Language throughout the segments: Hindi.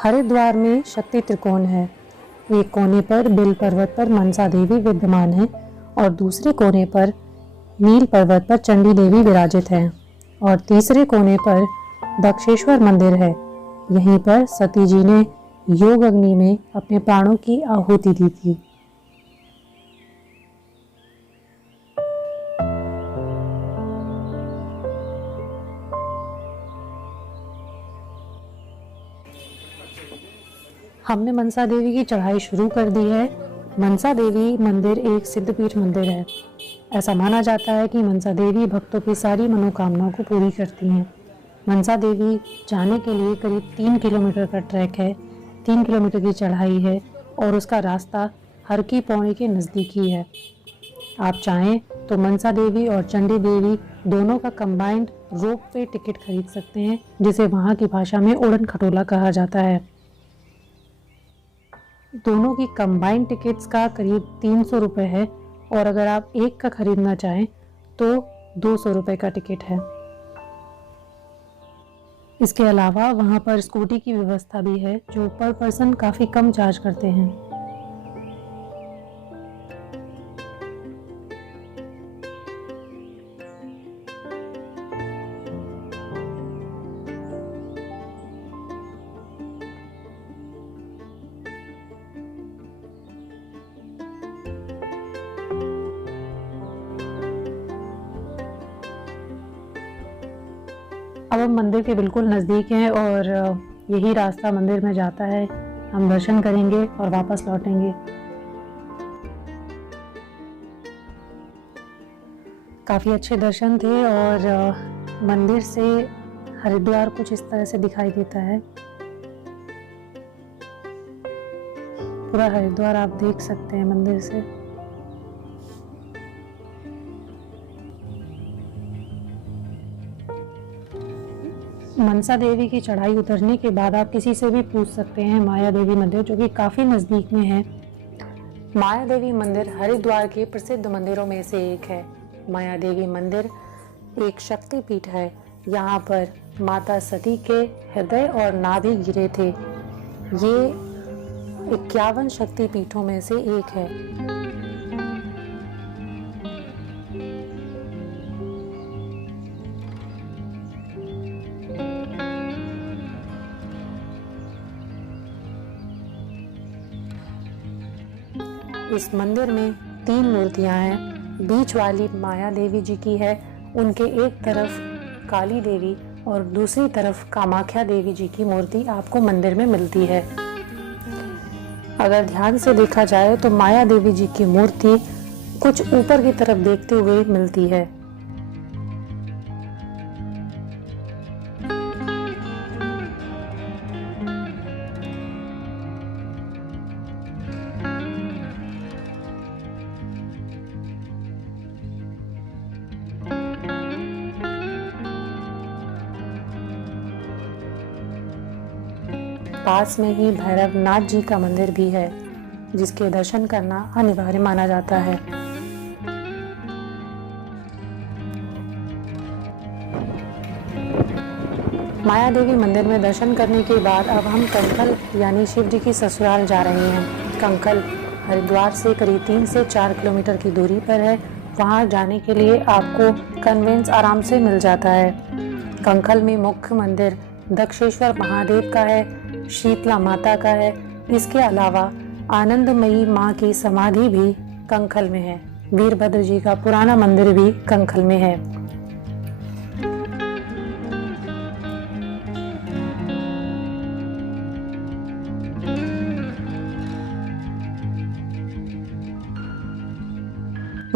हरिद्वार में शक्ति त्रिकोण है। एक कोने पर बिल पर्वत पर मनसा देवी विद्यमान है और दूसरे कोने पर नील पर्वत पर चंडी देवी विराजित है और तीसरे कोने पर दक्षेश्वर मंदिर है। यहीं पर सती जी ने योग अग्नि में अपने प्राणों की आहुति दी थी। हमने मनसा देवी की चढ़ाई शुरू कर दी है। मनसा देवी मंदिर एक सिद्धपीठ मंदिर है। ऐसा माना जाता है कि मनसा देवी भक्तों की सारी मनोकामनाओं को पूरी करती हैं। मनसा देवी जाने के लिए करीब 3 किलोमीटर का ट्रैक है, 3 किलोमीटर की चढ़ाई है और उसका रास्ता हर की पौड़ी के नज़दीक ही है। आप चाहें तो मनसा देवी और चंडी देवी दोनों का कंबाइंड रोप पे टिकट खरीद सकते हैं, जिसे वहाँ की भाषा में उड़न खटोला कहा जाता है। दोनों की कंबाइंड टिकट्स का करीब 300 रुपये है और अगर आप एक का खरीदना चाहें तो 200 रुपये का टिकट है। इसके अलावा वहाँ पर स्कूटी की व्यवस्था भी है जो पर पर्सन काफ़ी कम चार्ज करते हैं। अब हम मंदिर के बिल्कुल नज़दीक हैं और यही रास्ता मंदिर में जाता है। हम दर्शन करेंगे और वापस लौटेंगे। काफ़ी अच्छे दर्शन थे और मंदिर से हरिद्वार कुछ इस तरह से दिखाई देता है। पूरा हरिद्वार आप देख सकते हैं मंदिर से। मनसा देवी की चढ़ाई उतरने के बाद आप किसी से भी पूछ सकते हैं माया देवी मंदिर, जो कि काफ़ी नज़दीक में है। माया देवी मंदिर हरिद्वार के प्रसिद्ध मंदिरों में से एक है। माया देवी मंदिर एक शक्तिपीठ है। यहाँ पर माता सती के हृदय और नाभि गिरे थे। ये 51 शक्तिपीठों में से एक है। इस मंदिर में 3 मूर्तियां हैं। बीच वाली माया देवी जी की है। उनके एक तरफ काली देवी और दूसरी तरफ कामाख्या देवी जी की मूर्ति आपको मंदिर में मिलती है। अगर ध्यान से देखा जाए तो माया देवी जी की मूर्ति कुछ ऊपर की तरफ देखते हुए मिलती है। पास में ही भैरवनाथ जी का मंदिर भी है, जिसके दर्शन करना अनिवार्य माना जाता है। माया देवी मंदिर में दर्शन करने के बाद अब हम कंखल यानी शिव जी की ससुराल जा रहे हैं। कंखल हरिद्वार से करीब 3 से 4 किलोमीटर की दूरी पर है। वहां जाने के लिए आपको कन्वेंस आराम से मिल जाता है। कंखल में मुख्य मंदिर दक्षेश्वर महादेव का है, शीतला माता का है। इसके अलावा आनंदमयी माँ की समाधि भी कंखल में है। वीरभद्र जी का पुराना मंदिर भी कंखल में है।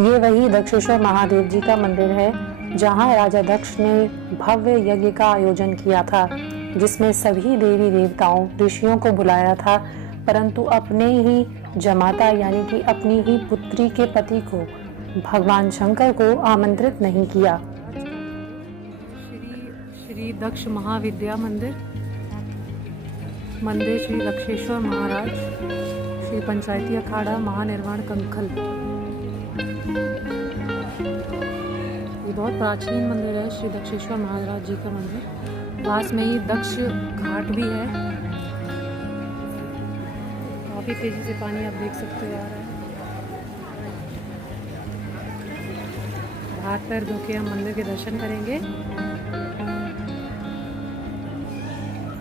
ये वही दक्षेश्वर महादेव जी का मंदिर है जहाँ राजा दक्ष ने भव्य यज्ञ का आयोजन किया था, जिसमें सभी देवी देवताओं ऋषियों को बुलाया था, परंतु अपने ही जमाता यानी कि अपनी ही पुत्री के पति को भगवान शंकर को आमंत्रित नहीं किया। श्री दक्ष महाविद्या मंदिर, मंदिर श्री दक्षेश्वर महाराज, श्री पंचायती अखाड़ा महानिर्वाण कंखल। ये बहुत प्राचीन मंदिर है, श्री दक्षेश्वर महाराज जी का मंदिर। पास में ही दक्ष घाट भी है। काफ़ी तेज़ी से पानी आप देख सकते हो आ रहा है। हाथ पैर धो के हम मंदिर के दर्शन करेंगे।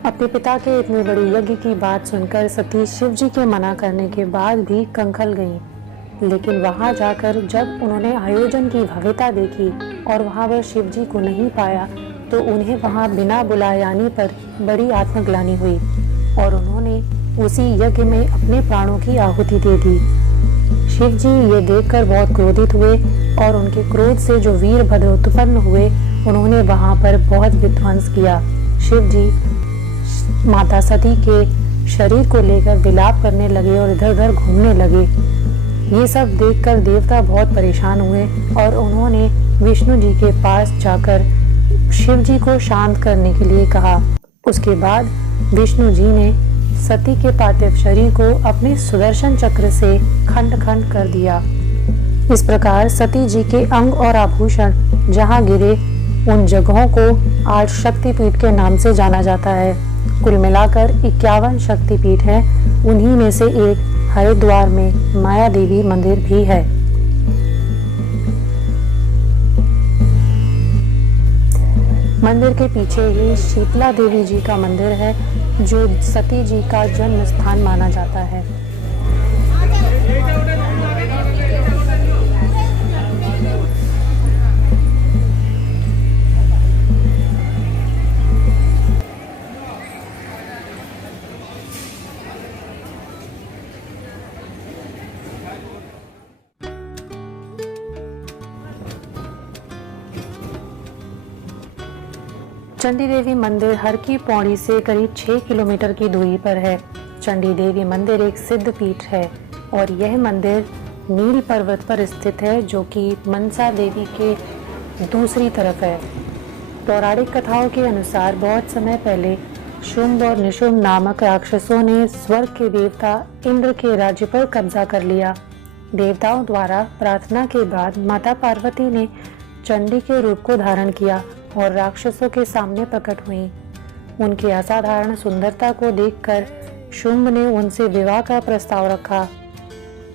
अपने पिता के इतने बड़े यज्ञ की बात सुनकर सती शिव जी के मना करने के बाद भी कंखल गईं। लेकिन वहां जाकर जब उन्होंने आयोजन की भव्यता देखी और वहां वह शिव जी को नहीं पाया तो उन्हें वहां बिना बुलाए आने पर बड़ी आत्मग्लानि हुई और उन्होंने उसी यज्ञ में अपने प्राणों की आहुति दे दी। शिव जी ये देखकर बहुत क्रोधित हुए और उनके क्रोध से जो वीरभद्र उत्पन्न हुए उन्होंने वहां पर बहुत विध्वंस किया। शिव जी माता सती के शरीर को लेकर विलाप करने लगे और इधर उधर घूमने लगे। ये सब देखकर देवता बहुत परेशान हुए और उन्होंने विष्णु जी के पास जाकर शिव जी को शांत करने के लिए कहा। उसके बाद विष्णु जी ने सती के पार्थिव शरीर को अपने सुदर्शन चक्र से खंड खंड कर दिया। इस प्रकार सती जी के अंग और आभूषण जहाँ गिरे उन जगहों को आज शक्तिपीठ के नाम से जाना जाता है। कुल मिलाकर 51 शक्तिपीठ हैं। उन्हीं में से एक हरिद्वार में माया देवी मंदिर भी है। मंदिर के पीछे ही शीतला देवी जी का मंदिर है जो सती जी का जन्म स्थान माना जाता है। चंडी देवी मंदिर हर की पौड़ी से करीब 6 किलोमीटर की दूरी पर है। चंडी देवी मंदिर एक सिद्ध पीठ है और यह मंदिर नील पर्वत पर स्थित है जो कि मनसा देवी के दूसरी तरफ है। पौराणिक कथाओं के अनुसार बहुत समय पहले शुंभ और निशुंभ नामक राक्षसों ने स्वर्ग के देवता इंद्र के राज्य पर कब्जा कर लिया। देवताओं द्वारा प्रार्थना के बाद माता पार्वती ने चंडी के रूप को धारण किया और राक्षसों के सामने प्रकट हुई। उनकी असाधारण सुंदरता को देखकर शुंभ ने उनसे विवाह का प्रस्ताव रखा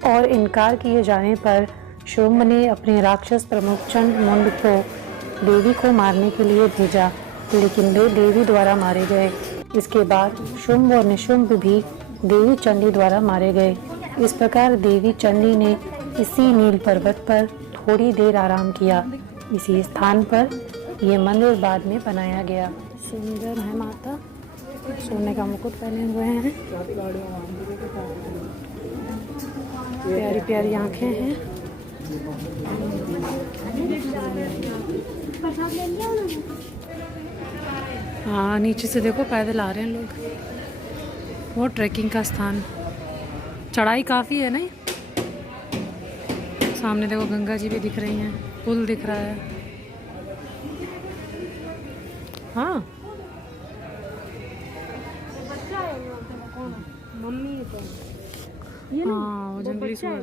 और इनकार किए जाने पर शुंभ ने अपने राक्षस प्रमुख चंडमुंड को देवी को मारने के लिए भेजा, लेकिन वे देवी द्वारा मारे गए। इसके बाद शुंभ और निशुंभ भी देवी चंडी द्वारा मारे गए। इस प्रकार देवी चंडी ने इसी नील पर्वत पर थोड़ी देर आराम किया। इसी स्थान पर ये मंदिर बाद में बनाया गया। सुंदर है माता, सोने का मुकुट पहने हुए हैं, प्यारी प्यारी आंखें हैं। हाँ, नीचे से देखो पैदल आ रहे हैं लोग। वो ट्रैकिंग का स्थान, चढ़ाई काफ़ी है नहीं। सामने देखो गंगा जी भी दिख रही हैं, पुल दिख रहा है। हाँ, मम्मी ये हाँ, वो जंगली सुअर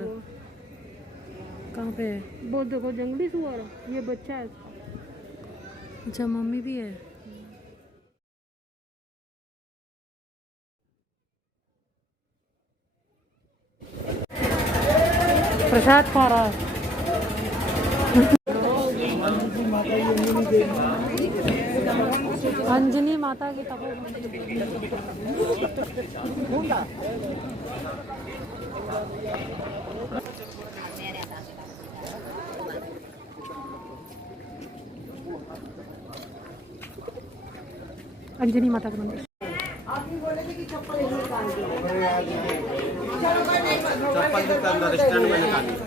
कहाँ पे है? वो देखो जंगली सुअर, ये बच्चा है। अच्छा, मम्मी भी है। प्रसाद खा रहा है। अंजनी माता की अंजनी माता का मंदिर।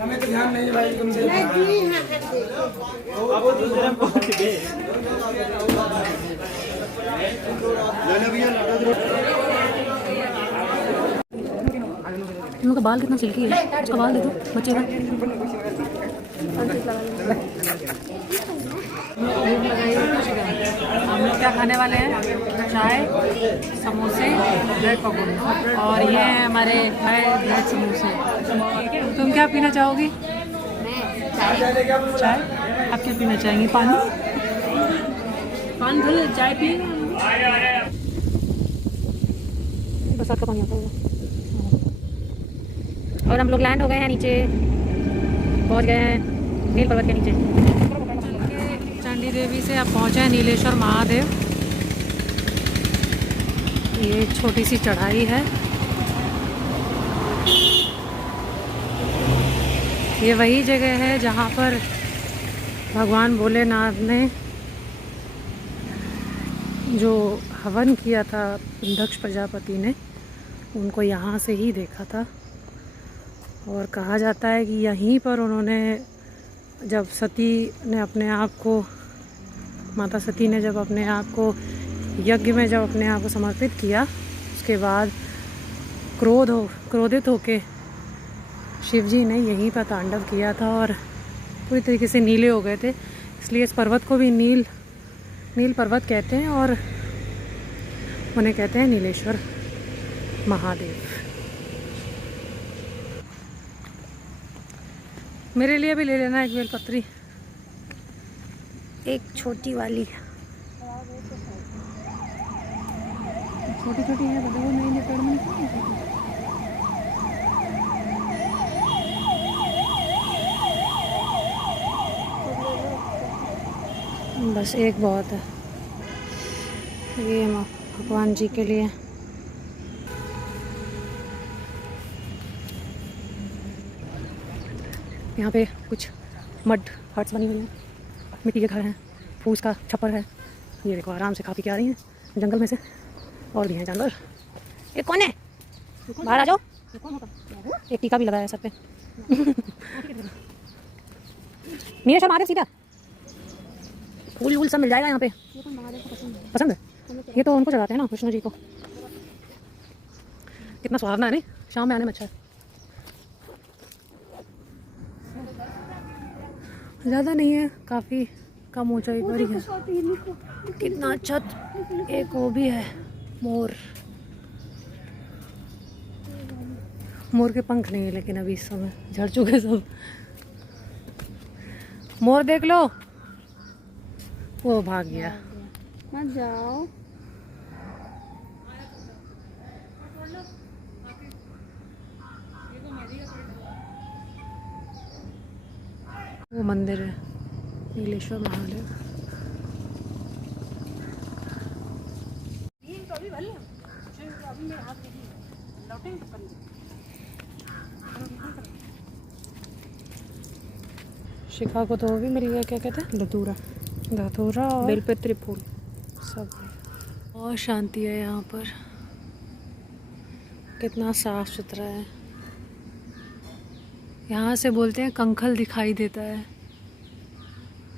हमें तो ध्यान नहीं भाई, तुमसे इन लोग का बाल कितना सिल्की है। उसका बाल दे दो बच्चे का। हम लोग क्या खाने वाले हैं? चाय, समोसे, ब्रेड पकौड़े और ये है हमारे ब्रेड समोसे। तुम क्या पीना चाहोगी? चाय। आप क्या पीना चाहेंगे? पानी? पानी धुल, चाय पिए। बरसात का पानी आता होगा। और हम लोग लैंड हो गए हैं नीचे, पहुंच गए हैं नील पर्वत के नीचे। चंडी देवी से अब पहुंचे हैं नीलेश्वर महादेव। ये छोटी सी चढ़ाई है। ये वही जगह है जहाँ पर भगवान भोलेनाथ ने जो हवन किया था दक्ष प्रजापति ने, उनको यहाँ से ही देखा था। और कहा जाता है कि यहीं पर उन्होंने जब सती ने अपने आप को, माता सती ने जब अपने आप को यज्ञ में जब अपने आप को समर्पित किया, उसके बाद क्रोधित होके शिवजी ने यहीं पर तांडव किया था और पूरी तरीके से नीले हो गए थे। इसलिए इस पर्वत को भी नील पर्वत कहते हैं और उन्हें कहते हैं नीलेश्वर महादेव। मेरे लिए भी ले लेना एक बेलपत्री, एक छोटी वाली। छोटी छोटी है, बताओ नई पेड़ में बस एक बहुत है, ये भगवान जी के लिए। यहाँ पे कुछ मड हट्स बनी हुई हैं, मिट्टी के घर हैं, फूस का छप्पर है। ये देखो आराम से खा पी के आ रही हैं जंगल में से। और भी हैं जानवर। ये कौन है? बाहर आ जाओ। एक टीका भी लगाया है सर पे। नीलेश्वर महादेव सीधा फूल वूल सब मिल जाएगा यहाँ पे। पसंद है? ये तो उनको चढ़ाते हैं ना, विष्णु जी को। कितना सुहावना है नहीं, शाम में आने में अच्छा है। ज़्यादा नहीं है, काफ़ी कम ऊंचाई पर ही है। कितना अच्छा। एक वो भी है मोर के पंख नहीं है लेकिन अभी इस समय झड़ चुके सब। मोर देख लो, वो भाग गया। मत जाओ। वो मंदिर है नीलेश्वर महादेव। शिखा को तो वो भी मिल गया, क्या कहते हैं, धतूरा और बेलपत्री फूल सब। और शांति है यहाँ पर, कितना साफ सुथरा है। यहाँ से बोलते हैं कंखल दिखाई देता है।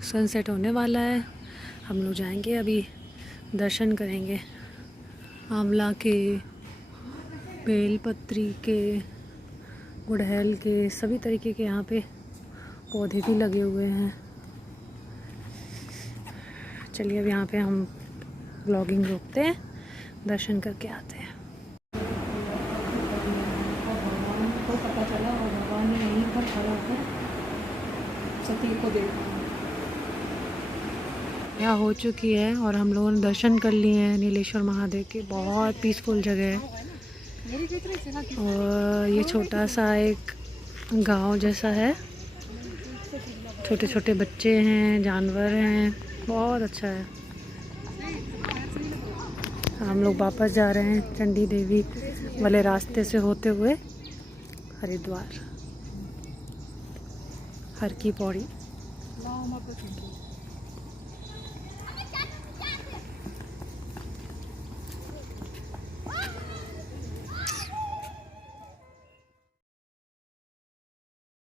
सनसेट होने वाला है, हम लोग जाएंगे अभी, दर्शन करेंगे। आंवला के, बेलपत्री के, गुड़हल के, सभी तरीके के यहाँ पे पौधे भी लगे हुए हैं। चलिए अब यहाँ पे हम ब्लॉगिंग रोकते हैं, दर्शन करके आते हैं। तो पता चला और भगवान ने यहीं पर खड़ा होकर सती को देखा। यह हो चुकी है और हम लोगों ने दर्शन कर लिए हैं नीलेश्वर महादेव के। बहुत पीसफुल जगह है और ये छोटा सा एक गांव जैसा है। छोटे छोटे बच्चे हैं, जानवर हैं, बहुत अच्छा है। हम लोग वापस जा रहे हैं चंडी देवी वाले रास्ते से होते हुए हरिद्वार, हर की पौड़ी।